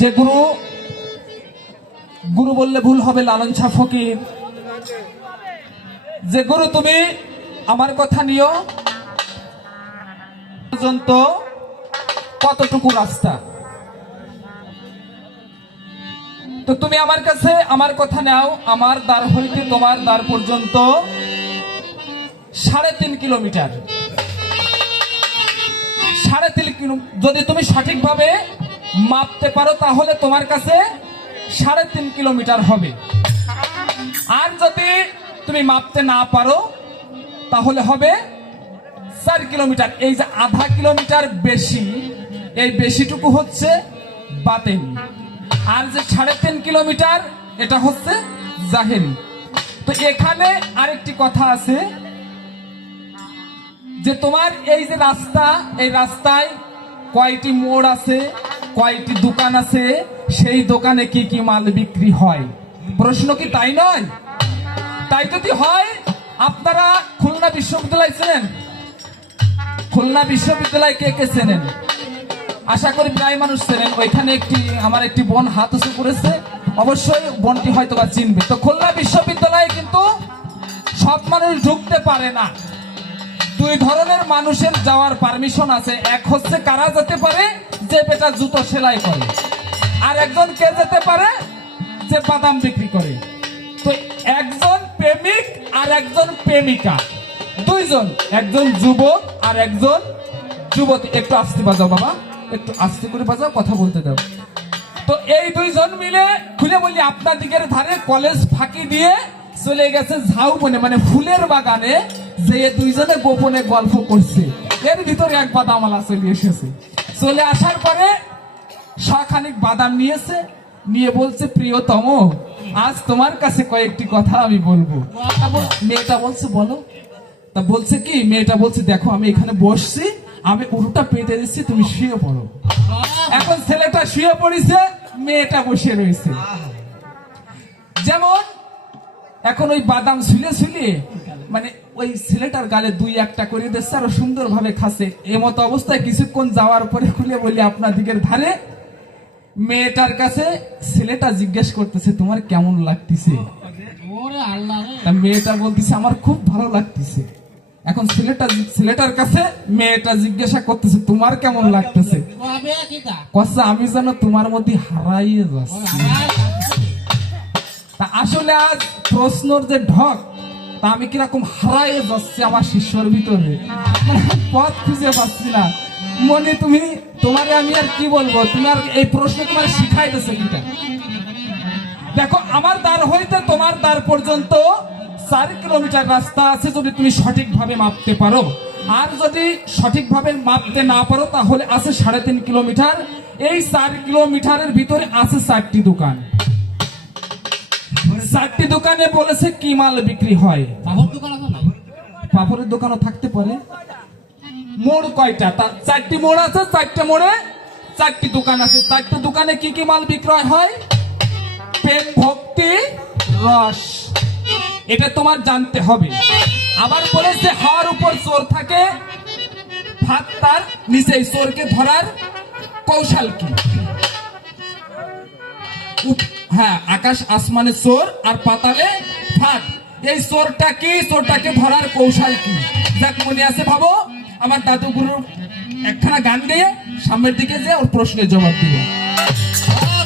যে গুরু গুরু বললে ভুল হবে, লালন শাহ ফকির। যে গুরু, তুমি আমার কথা নিও। পর্যন্ত কতটুকু রাস্তা? তো তুমি আমার কাছে আমার কথা নাও, আমার দ্বার হইতে তোমার দ্বার পর্যন্ত সাড়ে তিন কিলোমিটার। সাড়ে তিন কিলো যদি তুমি সঠিকভাবে মাপতে পারো তাহলে তোমার কাছে সাড়ে তিন কিলোমিটার হবে। আর যদি তুমি মাপতে না পারো, তাহলে হবে চার কিলোমিটার। এই যে আধা কিলোমিটার বেশি, এই বেশিটুকু হচ্ছে বাতেন আর যে সাড়ে তিন কিলোমিটার, এটা হচ্ছে জাহেরি তো এখানে আরেকটি কথা আছে যে তোমার এই যে রাস্তা, এই রাস্তায় কয়টি মোড় আছে? কয়টি দোকান আছে, সেই দোকানে কি কি মাল বিক্রি হয়? প্রশ্ন কি তাই নয়? তাই যদি হয়, আপনারা খুলনা বিশ্ববিদ্যালয় চেনেন? খুলনা বিশ্ববিদ্যালয় কে কে চেনেন? আশা করি প্রায় মানুষ চেনেন। ওইখানে একটি, আমার একটি বোন হাত উঁচু করেছে। অবশ্যই বোনটি হয়তো বা চিনবে। তো খুলনা বিশ্ববিদ্যালয়ে কিন্তু সব মানুষ ঢুকতে পারে না। দুই ধরনের মানুষের যাওয়ার পারমিশন আছে। এক হচ্ছে কারা যেতে পারে যে বেটা জুতো সেলাই করে, আর একজন কে যেতে পারে? যে বাদাম বিক্রি করে। তো একজন প্রেমিক আর একজন প্রেমিকা। দুইজন, একজন যুবক আর একজন যুবতী। একটু আস্তে বাজাও বাবা, একটু আস্তে করে বাজাও, কথা বলতে দাও। তো এই দুইজন মিলে খুলে বলি, আপনার দিকের ধারে কলেজ ফাঁকি দিয়ে চলে গেছে ঝাউ বনে মানে ফুলের বাগানে, যে দুইজনে গোপনে গল্প করছে। এর ভিতরে এক বাদামালা চলে এসেছে। চলে আসার পরে শখানিক বাদাম নিয়েছে, নিয়ে বলছে, প্রিয়তম, আজ তোমার কাছে কয়েকটি কথা আমি বলব। মেয়েটা বলছে, বলো। তা বলছে কি, মেয়েটা বলছে, দেখো, আমি এখানে বসছি, আমি উরুটা পেতে দিচ্ছি, তুমি শুয়ে পড়ো। এখন ছেলেটা শুয়ে পড়েছে, মেয়েটা বসে রয়েছে। যেমন, এখন ওই বাদাম ঝুলে ঝুলে মানে ওই ছেলেটার গালে দুই একটা করে দিচ্ছে আরও সুন্দর ভাবে খাসে এমতো অবস্থায় কিছুক্ষণ যাওয়ার পরে খুলে বলি আপনার দিকের ধারে মেয়েটার কাছে ছেলেটা জিজ্ঞেস করতেছে তোমার কেমন লাগতেছে? মেয়েটা বলতেছে আমার খুব ভালো লাগতেছে। এখন ছেলেটা ছেলেটার কাছে মেয়েটা জিজ্ঞাসা করতেছে তোমার কেমন লাগতেছে? কসা আমি যেন তোমার মধ্যে হারাইয়ে যাচ্ছি। আসলে আজ প্রশ্নর যে ঢক তা আমি কীরকম হারাইয়ে যাচ্ছি আমার শিষ্যর ভিতরে? পথ খুঁজে পাচ্ছি না। মনে তুমি, তোমারে আমি আর কি বলব? তুমি আর এই প্রশ্ন তোমার শিখাই শিখাইতেছে কিটা? দেখো, আমার দ্বার হইতে তোমার দ্বার পর্যন্ত চার কিলোমিটার রাস্তা আছে যদি তুমি সঠিকভাবে মাপতে পারো। আর যদি সঠিকভাবে মাপতে না পারো, তাহলে আছে সাড়ে তিন কিলোমিটার। এই চার কিলোমিটারের ভিতরে আছে চারটি দোকান। দোকানে বলেছে কি মাল বিক্রি হয়। পাপড়ের দোকানও থাকতে পারে। মোড় কয়টা? তা- চারটি মোড় আছে চারটে মোড়ে চারটি দোকান আছে। চারটি দোকানে কি কি মাল বিক্রয় হয়? প্রেম ভক্তি রস। এটা তোমার জানতে হবে। আবার বলেছে হাওয়ার উপর চোর থাকে হাত তার নিচে চোরকে ধরার কৌশল কি? হ্যাঁ আকাশ আসমানে চোর আর পাতালে ফাঁক এই চোরটা কি? চোরটাকে ধরার কৌশল কি? যাক মনে আছে ভাবো, আমার দাদু গুরুর একখানা গান গেয়ে সামনের দিকে যে ওর প্রশ্নের জবাব ও